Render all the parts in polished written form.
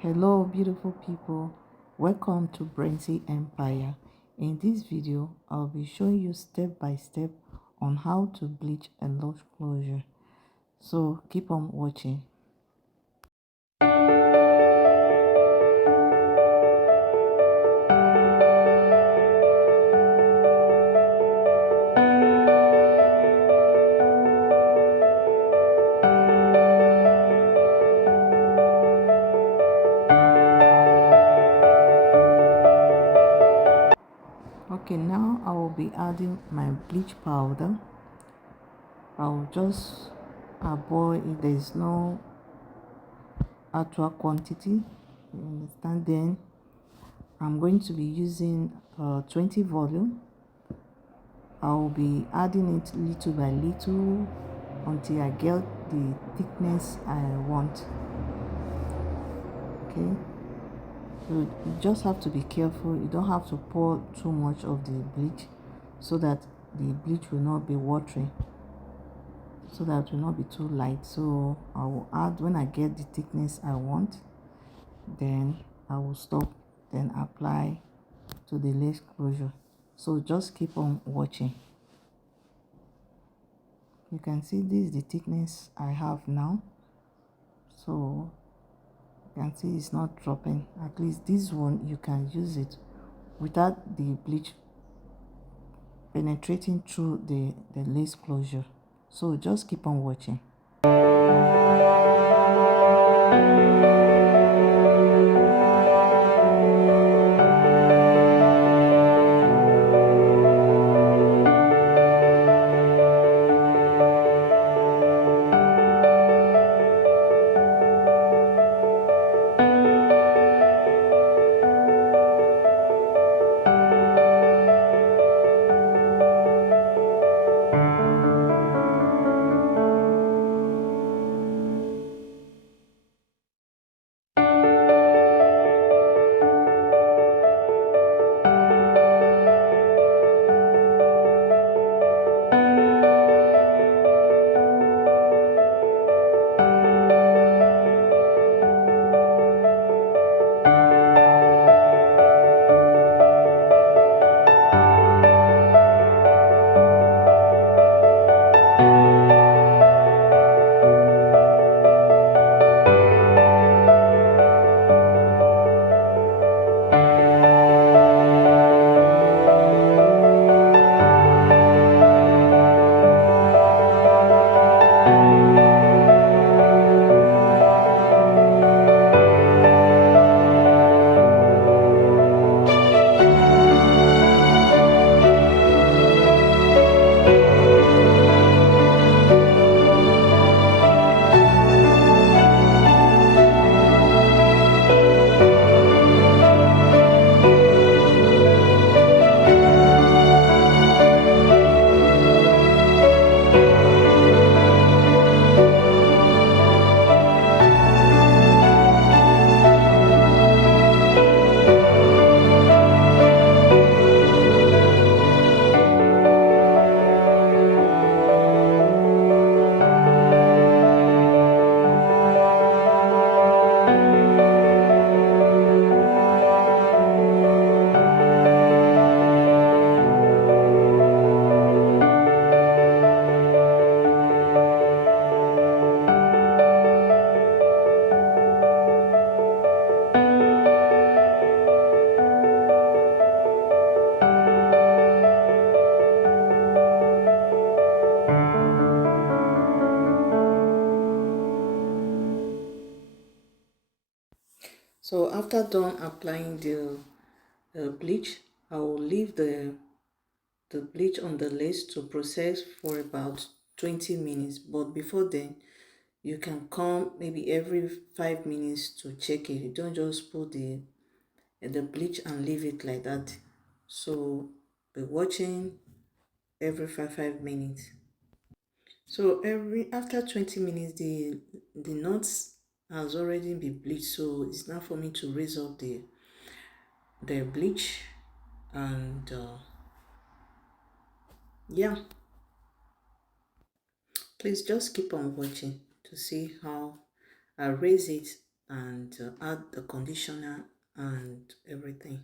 Hello beautiful people, welcome to BreciEmpire. In this video I'll be showing you step by step on how to bleach a loose closure, so keep on watching. Okay, now I will be adding my bleach powder. I'll just boil it. There is no actual quantity, you understand. Then I'm going to be using 20 volume. I'll be adding it little by little until I get the thickness I want. Okay, so you just have to be careful. You don't have to pour too much of the bleach so that the bleach will not be watery, so that it will not be too light. So I will add when I get the thickness I want, then I will stop, then apply to the lace closure. So just keep on watching. You can see this is the thickness I have now. So you can see it's not dropping. At least this one you can use it without the bleach penetrating through the lace closure. So just keep on watching. So after done applying the bleach, I will leave the bleach on the lace to process for about 20 minutes. But before then, you can come maybe every 5 minutes to check it. You don't just put the bleach and leave it like that. So be watching every 5 minutes. So every after 20 minutes, the knots has already been bleached. So it's not for me to raise up the bleach, and yeah, please just keep on watching to see how I raise it and add the conditioner and everything.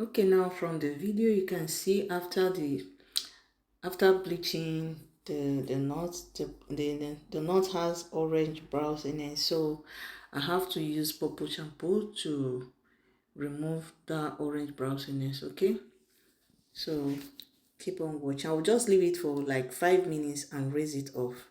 Okay, now from the video you can see after bleaching the knot, the knot has orange brows in it, so I have to use purple shampoo to remove that orange browsiness. Okay, so keep on watching. I'll just leave it for like 5 minutes and raise it off.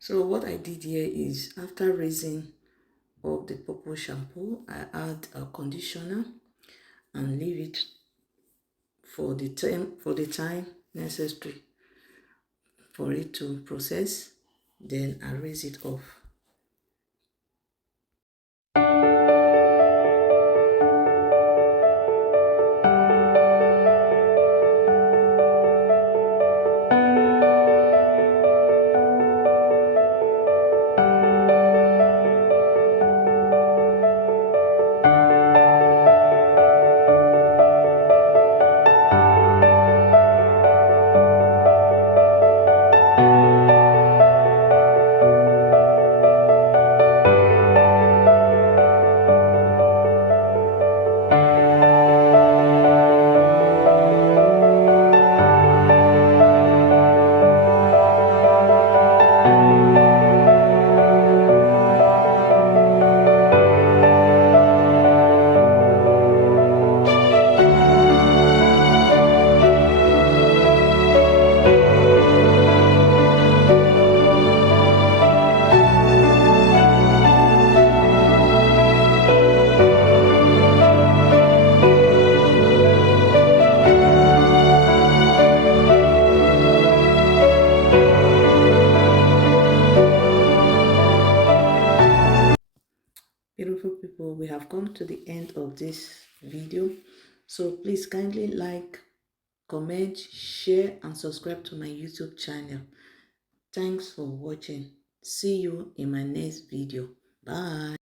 So what I did here is, after raising up the purple shampoo, I add a conditioner and leave it for the time necessary for it to process. Then I raise it off. people, we have come to the end of this video. So please kindly like, comment, share, and subscribe to my YouTube channel. Thanks for watching. See you in my next video. Bye.